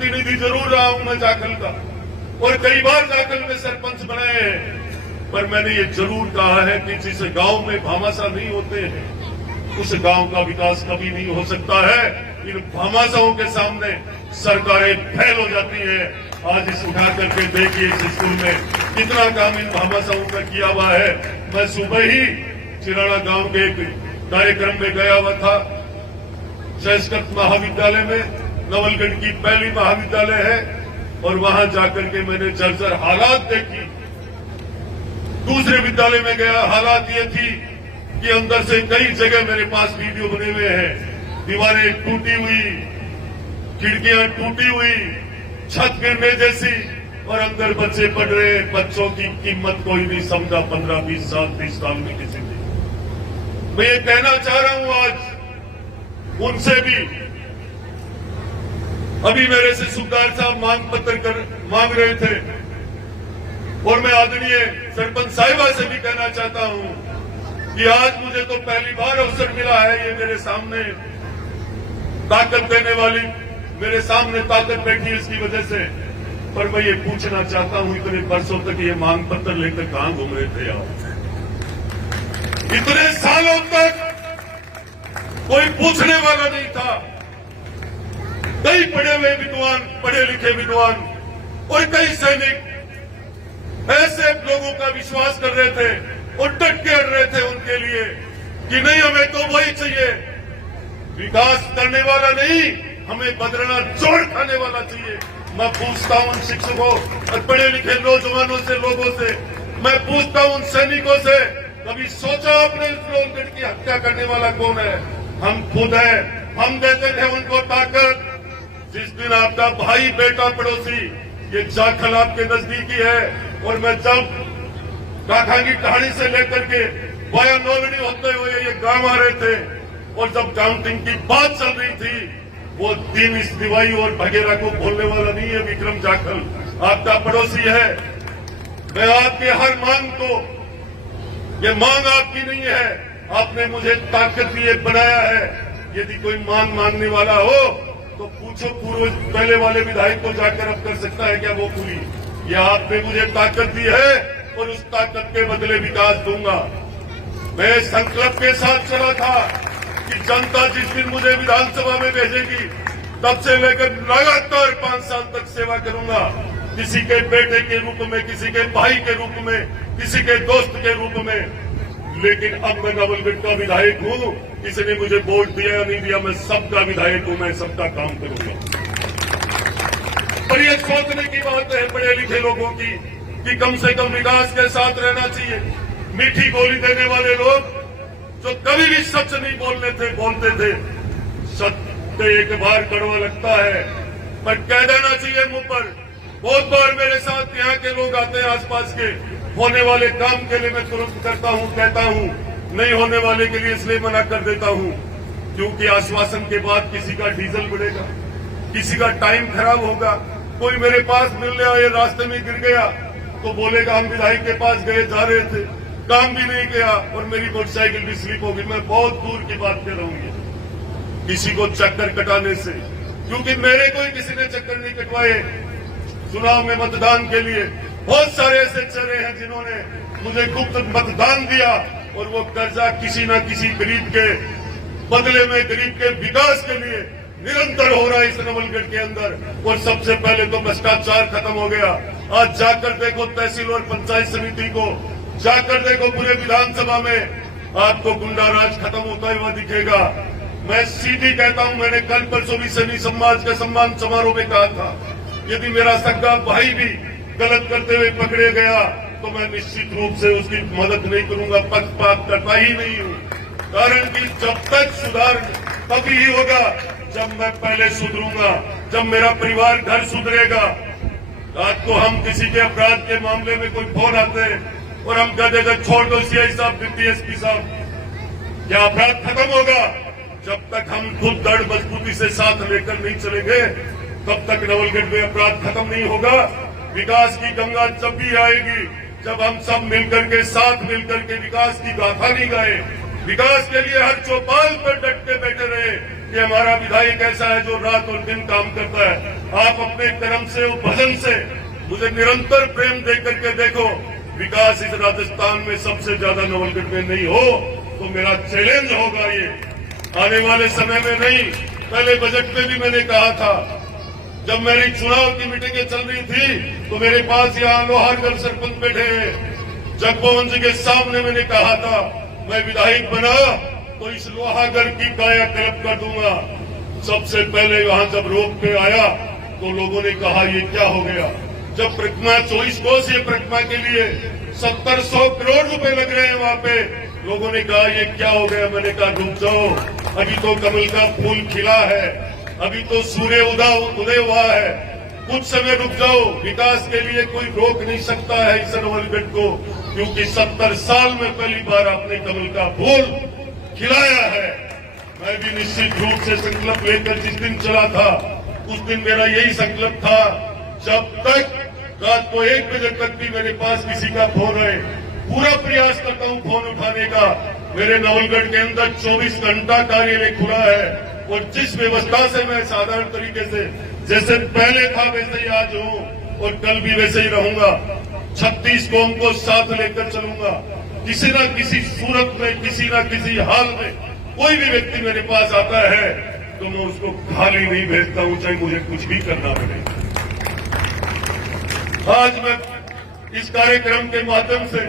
प्रतिनिधि जरूर रहा हूं मैं जाखल का, और कई बार जाखल में सरपंच बनाए हैं, पर मैंने ये जरूर कहा है कि जिस गांव में भामाशाह नहीं होते हैं उस गांव का विकास कभी नहीं हो सकता है। इन भामाशाहों के सामने सरकारें फेल हो जाती है। आज इस उठा करके देखिए इस स्कूल में कितना काम इन भामाशाहों का किया हुआ है। मैं सुबह ही चिराना गांव के एक कार्यक्रम में गया हुआ था, संस्कृत महाविद्यालय में, नवलगढ़ की पहली महाविद्यालय है, और वहां जाकर के मैंने जर्जर हालात देखी। दूसरे विद्यालय में गया, हालात ये थी कि अंदर से कई जगह मेरे पास वीडियो बने हुए हैं, दीवारें टूटी हुई, खिड़कियां टूटी हुई, छत गिरने जैसी, और अंदर बच्चे पढ़ रहे हैं। बच्चों की कीमत कोई नहीं समझा 15, 20 साल, 30 साल में किसी ने। मैं ये कहना चाह रहा हूं आज उनसे भी, अभी मेरे से सुखदार साहब मांग पत्र मांग रहे थे, और मैं आदरणीय सरपंच साहिबा से भी कहना चाहता हूं कि आज मुझे तो पहली बार अवसर मिला है, ये मेरे सामने ताकत देने वाली, मेरे सामने ताकत बैठी इसकी वजह से। पर मैं ये पूछना चाहता हूं, इतने वर्षों तक ये मांग पत्र लेकर कहां घूम रहे थे आप? इतने सालों तक कोई पूछने वाला नहीं था। कई पढ़े हुए विद्वान, पढ़े लिखे विद्वान और कई सैनिक ऐसे लोगों का विश्वास कर रहे थे और डट के अड़ रहे थे उनके लिए कि नहीं, हमें तो वही चाहिए, विकास करने वाला नहीं, हमें बदलना जोड़ खाने वाला चाहिए। मैं पूछता हूं उन शिक्षकों और पढ़े लिखे नौजवानों से, लोगों से, मैं पूछता हूं उन सैनिकों से, कभी सोचा आपने इस नवलगढ़ की हत्या करने वाला कौन है? हम खुद हैं। हम देते थे उनको ताकत। जिस दिन आपका भाई, बेटा, पड़ोसी, ये जाखल आपके नजदीकी है, और मैं जब काखांगी कहानी से लेकर के वाया नौगढ़ी होते हुए ये गांव आ रहे थे, और जब काउंटिंग की बात चल रही थी, वो दिन इस दिवाई और भगेरा को भूलने वाला नहीं है। विक्रम जाखल आपका पड़ोसी है। मैं आपके हर मांग को, ये मांग आपकी नहीं है, आपने मुझे ताकत दिए बनाया है। यदि कोई मांग मांगने वाला हो तो पूछो पूर्व पहले वाले विधायक को जाकर अब कर सकता है क्या वो पूरी? या आपने मुझे ताकत दी है और उस ताकत के बदले विकास दूंगा। मैं संकल्प के साथ चला था कि जनता जिस दिन मुझे विधानसभा में भेजेगी तब से लेकर लगातार 5 साल तक सेवा करूंगा, किसी के बेटे के रूप में, किसी के भाई के रूप में, किसी के दोस्त के रूप में। लेकिन अब मैं नवलगढ़ का विधायक हूं, किसी ने मुझे वोट दिया या नहीं दिया, मैं सबका विधायक हूं, मैं सबका काम करूंगा। पर यह सोचने की बात है बड़े लिखे लोगों की कि कम से कम विकास के साथ रहना चाहिए। मीठी गोली देने वाले लोग जो कभी भी सच नहीं बोलते थे, सत्य एक बार कड़वा लगता है, पर कह देना चाहिए मुंह पर। बहुत बार मेरे साथ यहाँ के लोग आते हैं, आसपास के, होने वाले काम के लिए मैं तुरंत करता हूँ, कहता हूँ, नहीं होने वाले के लिए इसलिए मना कर देता हूँ क्योंकि आश्वासन के बाद किसी का डीजल बढ़ेगा, किसी का टाइम खराब होगा। कोई मेरे पास मिलने आए, रास्ते में गिर गया तो बोलेगा हम विधायक के पास गए, जा रहे थे, काम भी नहीं किया और मेरी मोटरसाइकिल भी स्लिप हो गई। मैं बहुत दूर की बात कर रहा हूँ, किसी को चक्कर कटाने से, क्योंकि मेरे कोई किसी ने चक्कर नहीं कटवाए। चुनाव में मतदान के लिए बहुत सारे ऐसे चेहरे हैं जिन्होंने मुझे गुप्त मतदान दिया, और वो कर्जा किसी न किसी गरीब के बदले में, गरीब के विकास के लिए निरंतर हो रहा है इस नवलगढ़ के अंदर। और सबसे पहले तो भ्रष्टाचार खत्म हो गया। आज जाकर देखो तहसील और पंचायत समिति को, जाकर देखो पूरे विधानसभा में, आपको गुंडाराज खत्म होता हुआ दिखेगा। मैं सीधी कहता हूं, मैंने कल परसों भी सैनी समाज के सम्मान समारोह में कहा था, यदि मेरा सगा भाई भी गलत करते हुए पकड़े गया तो मैं निश्चित रूप से उसकी मदद नहीं करूंगा, पक्षपात करता ही नहीं हूं। कारण कि जब तक सुधार तभी ही होगा जब मैं पहले सुधरूंगा, जब मेरा परिवार घर सुधरेगा। रात को हम किसी के अपराध के मामले में कोई फोन आते हैं और हम कहते थे छोड़ दो सीआई साहब, डीएसपी साहब, क्या अपराध खत्म होगा? जब तक हम खुद दृढ़ मजबूती से साथ लेकर नहीं चलेंगे तब तक नवलगढ़ में अपराध खत्म नहीं होगा। विकास की गंगा जब भी आएगी जब हम सब मिलकर के, साथ मिलकर के विकास की गाथा नहीं गाए, विकास के लिए हर चौपाल पर डट के बैठे रहे, कि हमारा विधायक ऐसा है जो रात और दिन काम करता है। आप अपने कर्म से और भजन से मुझे निरंतर प्रेम दे करके देखो। विकास इस राजस्थान में सबसे ज्यादा नवलगढ़ में नहीं हो तो मेरा चैलेंज होगा ये आने वाले समय में नहीं। पहले बजट में भी मैंने कहा था, जब मेरी चुनाव की मीटिंगें चल रही थी तो मेरे पास यहाँ लोहारगढ़ सरपंच बैठे हैं, जगमोहन जी के सामने मैंने कहा था मैं विधायक बना तो इस लोहागढ़ की कायाकल्प कर दूंगा। सबसे पहले वहां जब रोक पे आया तो लोगों ने कहा ये क्या हो गया। जब परिक्रमा 24 कोस ये परिक्रमा के लिए 70-100 करोड़ रुपए लग रहे हैं वहां पे, लोगों ने कहा ये क्या हो गया। मैंने कहा रुक जाओ, अभी तो कमल का फूल खिला है, अभी तो सूर्य उदय हुआ है, कुछ समय रुक जाओ। विकास के लिए कोई रोक नहीं सकता है इस नवलगढ़ को, क्योंकि 70 साल में पहली बार आपने कमल का फूल खिलाया है। मैं भी निश्चित रूप से संकल्प लेकर जिस दिन चला था उस दिन मेरा यही संकल्प था, जब तक रात को 1 बजे तक भी मेरे पास किसी का फोन है, पूरा प्रयास करता हूं फोन उठाने का। मेरे नवलगढ़ के अंदर 24 घंटा कार्यालय खुला है और जिस व्यवस्था से मैं साधारण तरीके से जैसे पहले था वैसे ही आज हूं और कल भी वैसे ही रहूंगा। 36 कौम को साथ लेकर चलूंगा। किसी न किसी सूरत में, किसी न किसी हाल में कोई भी व्यक्ति मेरे पास आता है तो मैं उसको खाली नहीं भेजता हूं, चाहे मुझे कुछ भी करना पड़े। आज मैं इस कार्यक्रम के माध्यम से